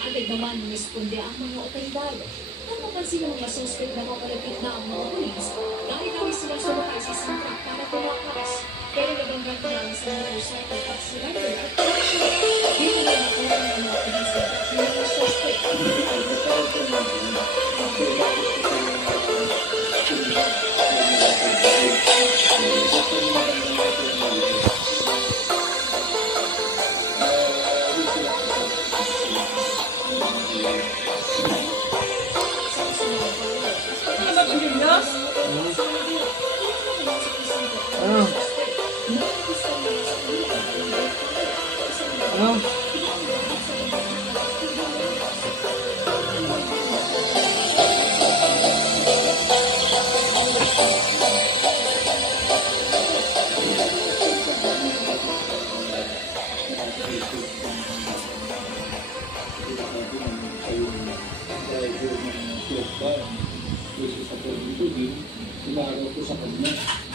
Agad naman responde ang mga otoridad. Nang mapansin ng mga suspect na papalapit na ang mga pulis, dali-dali silang sumakay sa isang truck para tumakas. Pero nabanggat na lang sa motorcycle at surrender at correction. Dito na nakuha ng mga pulis na yung mga suspect. Ano ba ito, Julius? Ano? Ano? Sa kanya.